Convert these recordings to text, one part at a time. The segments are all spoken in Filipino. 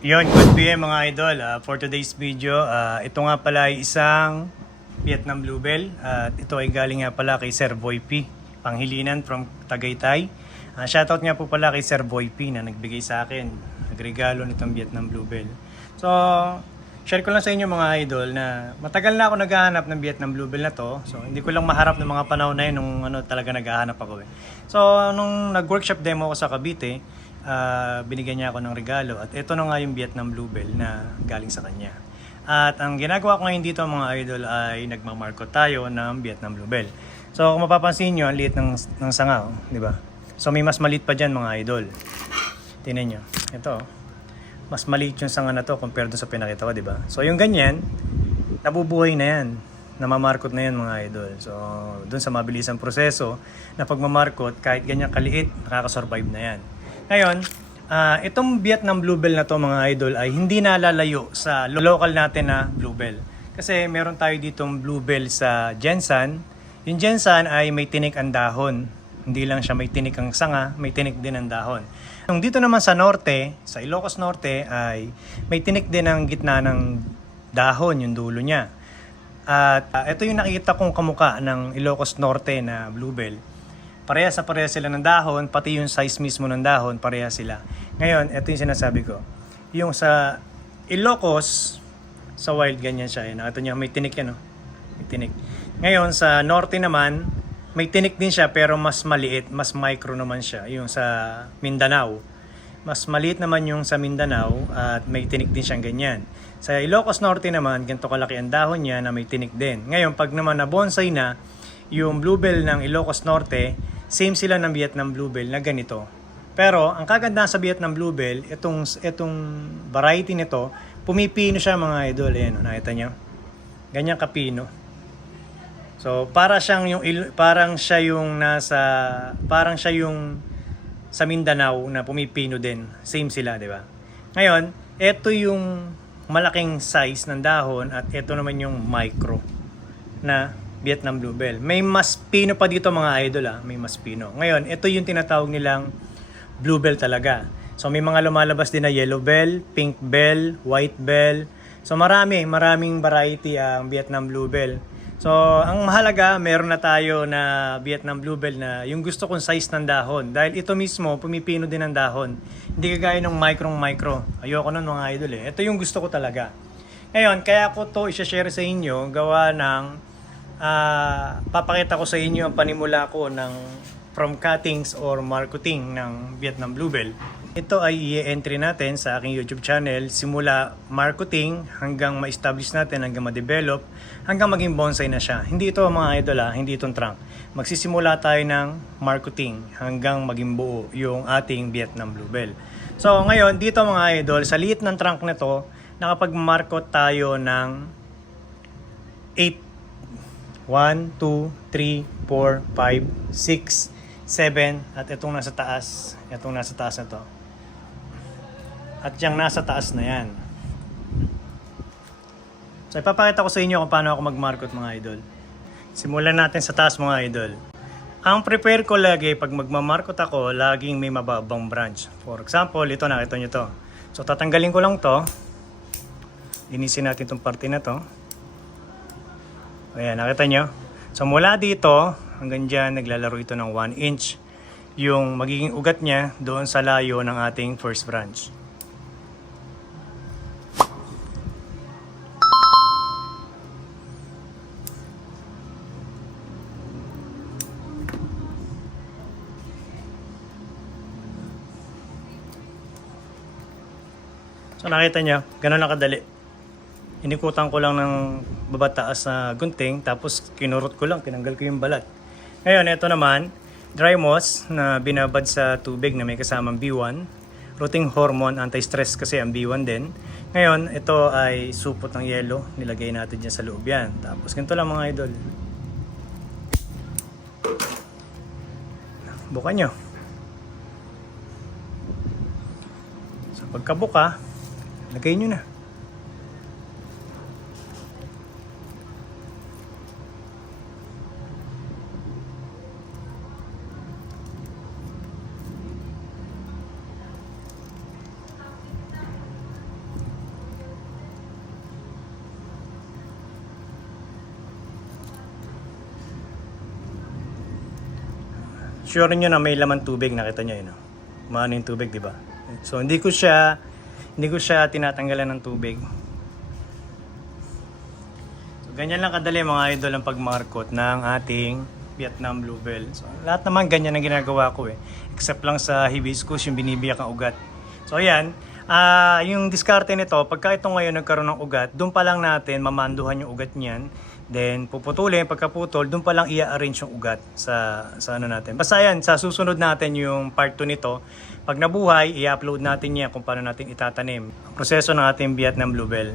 Yon, good PM mga idol. For today's video, ito nga pala ay isang Vietnam Bluebell. At ito ay galing nga pala kay Sir Boy P. Panghilinan from Tagaytay. Shoutout nga po pala kay Sir Boy P na nagbigay sa akin. Nagregalo nitong Vietnam Bluebell. So, share ko lang sa inyo mga idol na matagal na ako naghahanap ng Vietnam Bluebell na to. So, hindi ko lang maharap ng mga panahon na yun nung talaga naghahanap ako. So, nung nag-workshop demo ako sa Cavite, binigyan niya ako ng regalo at ito na nga yung Vietnam Bluebell na galing sa kanya. At ang ginagawa ko ngayon dito mga idol ay nagmamarko tayo ng Vietnam Bluebell. So kung mapapansin nyo, ang liit ng sanga, di ba? So may mas maliit pa dyan mga idol. Tingnan nyo, ito mas maliit yung sanga na to compared sa pinakita ko, di ba? So yung ganyan, nabubuhay na yan. Namamarkot na yan mga idol. So dun sa mabilisang proseso na pagmamarkot, kahit ganyan kaliit, nakakasurvive na yan. Ngayon, itong Vietnam Bluebell na to mga idol ay hindi nalalayo sa local natin na Bluebell. Kasi meron tayo ditong Bluebell sa Gensan. Yung Gensan ay may tinik ang dahon. Hindi lang siya may tinik ang sanga, may tinik din ang dahon. Yung dito naman sa norte, sa Ilocos Norte ay may tinik din ang gitna ng dahon, yung dulo niya. At ito yung nakikita kong kamuka ng Ilocos Norte na Bluebell. Parehas sila ng dahon, pati yung size mismo ng dahon, parehas sila. Ngayon, ito yung sinasabi ko. Yung sa Ilocos, sa wild ganyan siya. Ito niya, may tinik yan. May tinik. Ngayon, sa norte naman, may tinik din siya pero mas maliit, mas micro naman siya. Yung sa Mindanao. Mas maliit naman yung sa Mindanao at may tinik din siyang ganyan. Sa Ilocos Norte naman, ganito kalaki ang dahon niya na may tinik din. Ngayon, pag naman na bonsai na, yung Bluebell ng Ilocos Norte, same sila ng Vietnam Bluebell na ganito. Pero ang kagandahan sa Vietnam Bluebell, itong variety nito, pumipino siya mga idol. Ayan, nakita niyo? Ganyan kapino. So, parang siya yung sa Mindanao na pumipino din. Same sila, di ba? Ngayon, ito yung malaking size ng dahon at ito naman yung micro na Vietnam Bluebell. May mas pino pa dito mga idol may mas pino. Ngayon, ito yung tinatawag nilang Bluebell talaga. So may mga lumalabas din na yellow bell, pink bell, white bell. So maraming variety ang Vietnam Bluebell. So ang mahalaga, meron na tayo na Vietnam Bluebell na yung gusto kong size ng dahon. Dahil ito mismo, pumipino din ang dahon. Hindi kagaya ng micro. Ayoko nun mga idol Ito yung gusto ko talaga. Ngayon, kaya ko to i-share sa inyo, gawa ng papakita ko sa inyo ang panimula ko ng from cuttings or marketing ng Vietnam Bluebell. Ito ay i-entry natin sa aking YouTube channel simula marketing hanggang ma-establish natin, hanggang ma-develop, hanggang maging bonsai na siya. Hindi ito mga idol hindi itong trunk. Magsisimula tayo ng marketing hanggang maging buo yung ating Vietnam Bluebell. So ngayon dito mga idol, sa liit ng trunk na to, nakapag-market tayo ng 8 1, 2, 3, 4, 5, 6, 7 at itong nasa taas na to. At yung nasa taas na yan. So ipapakita ko sa inyo kung paano ako mag-market mga idol. Simulan natin sa taas mga idol. Ang prepare ko lagi pag magmamarket ako, laging may mababang branch. For example, ito nakita nyo to. So tatanggalin ko lang to. Linisin natin itong parte na to. Ayan, nakita nyo? So mula dito hanggang dyan, naglalaro ito ng 1 inch yung magiging ugat niya doon sa layo ng ating first branch. So nakita nyo, ganun lang kadali. Inikutan ko lang ng babataas na gunting, tapos kinurot ko lang, tinanggal ko yung balat. Ngayon, ito naman, dry moss na binabad sa tubig na may kasamang B1. Rooting hormone, anti-stress kasi ang B1 din. Ngayon, ito ay supot ng yelo, nilagay natin dyan sa loob yan. Tapos ganito lang mga idol. Buka nyo. So pagkabuka, lagay nyo na. sure nyo na may laman tubig, nakita nyo yun. Maano yung tubig, di ba? So hindi ko siya tinatanggalan ng tubig. So ganyan lang kadali mga idol ang pagmarkot ng ating Vietnam Bluebell. So lahat naman ganyan ang ginagawa ko except lang sa hibiscus yung binibiyak ang ugat. So ayan, yung diskarte nito, pagka ito ngayon nagkaroon ng ugat, doon pa lang natin mamanduhan yung ugat niyan. Then puputulin, pagkaputol, doon pa lang i-arrange yung ugat sa ano natin. Basta yan, sa susunod natin yung part 2 nito. Pag nabuhay, i-upload natin yan kung paano natin itatanim. Ang proseso ng ating Vietnam Bluebell.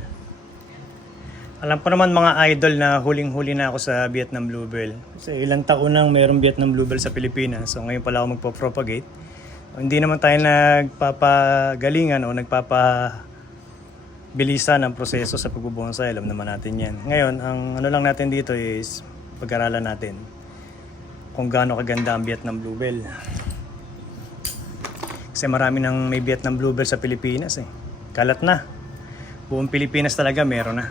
Alam ko naman mga idol na huling-huli na ako sa Vietnam Bluebell. Kasi ilang taon nang mayroong Vietnam Bluebell sa Pilipinas. So ngayon pala ako magpo-propagate. Hindi naman tayo nagpapagalingan o nagpapabilisan ng proseso sa pagbubonsai. Alam naman natin yan. Ngayon, ang ano lang natin dito is pag-aralan natin kung gaano kaganda ang Vietnam Bluebell. Kasi marami nang may Vietnam Bluebell sa Pilipinas Kalat na. Buong Pilipinas talaga meron na.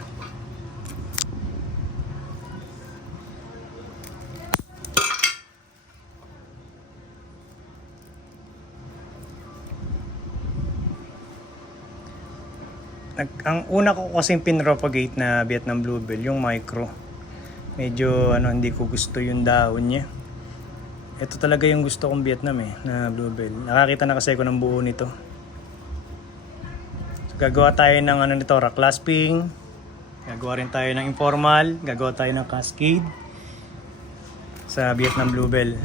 Ang una ko kasing pinropagate na Vietnam Bluebell, yung micro. Medyo hindi ko gusto yung dahon niya. Ito talaga yung gusto kong Vietnam na Bluebell. Nakakita na kasi ako ng buo nito. So, gagawa tayo ng nito, rock clasping. Gagawa rin tayo ng informal. Gagawa tayo ng cascade sa Vietnam Bluebell.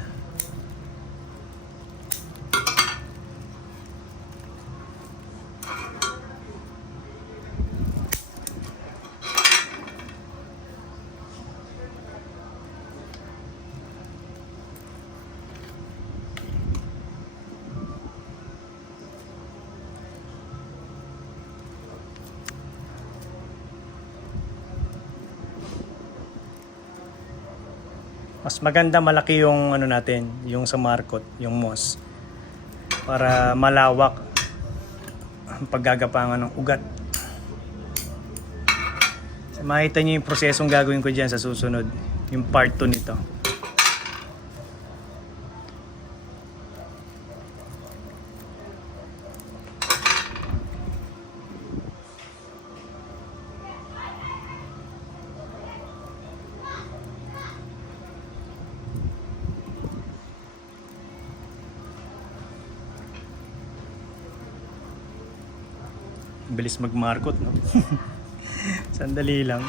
Mas maganda malaki yung natin, yung sa markot, yung moss. Para malawak ang paggagapangan ng ugat. So, makita niyo yung prosesong gagawin ko diyan sa susunod, yung part 2 nito. Bilis magmarkot, no? Sandali lang.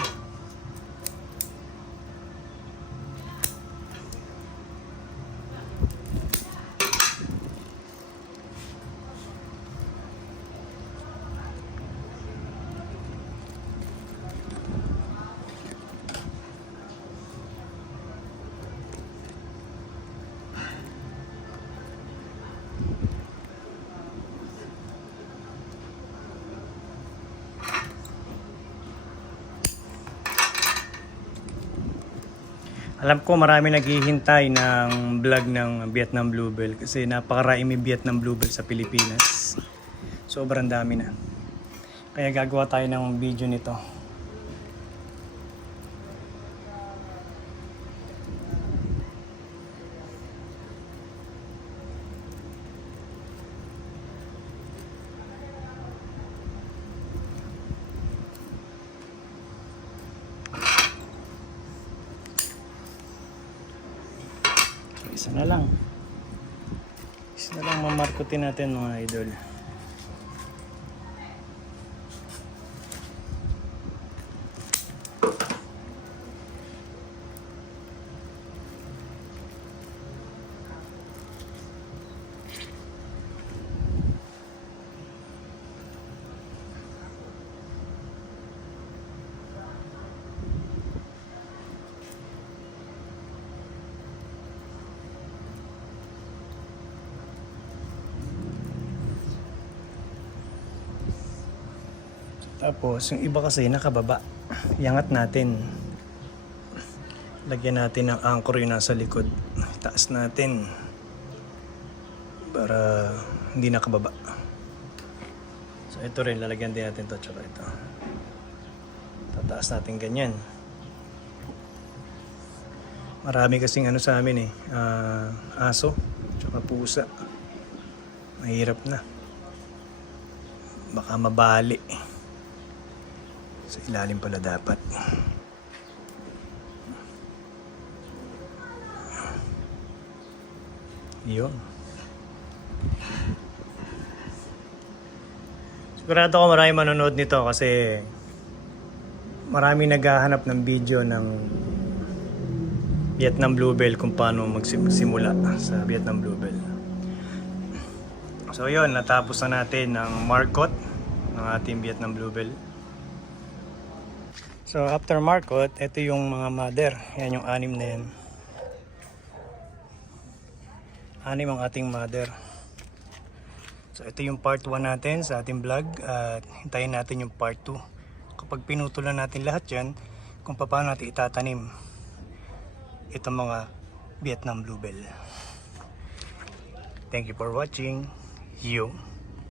Alam ko marami naghihintay ng vlog ng Vietnam Bluebell kasi napakarami Vietnam Bluebell sa Pilipinas. Sobrang dami na. Kaya gagawa tayo ng video nito. Isa na lang mamarkutin natin mga idol. Tapos, yung iba kasi nakababa. Iangat natin. Lagyan natin ng anchor yung nasa likod. Taas natin. Para hindi nakababa. So, ito rin. Lalagyan din natin ito. Tsaka ito. Tataas natin ganyan. Marami kasing sa amin aso. Tsaka pusa. Mahirap na. Baka mabali. Sa ilalim pala dapat. Yun. Sigurado ko marami manonood nito kasi marami naghahanap ng video ng Vietnam Bluebell kung paano magsimula sa Vietnam Bluebell. So yun, natapos na natin ang markot ng ating Vietnam Bluebell. So after markot, ito yung mga mother. Yan yung 6 na yan. 6 ang ating mother. So ito yung part 1 natin sa ating vlog at hintayin natin yung part 2. Kapag pinutulan natin lahat yan, kung paano natin itatanim itong mga Vietnam Bluebell. Thank you for watching. You.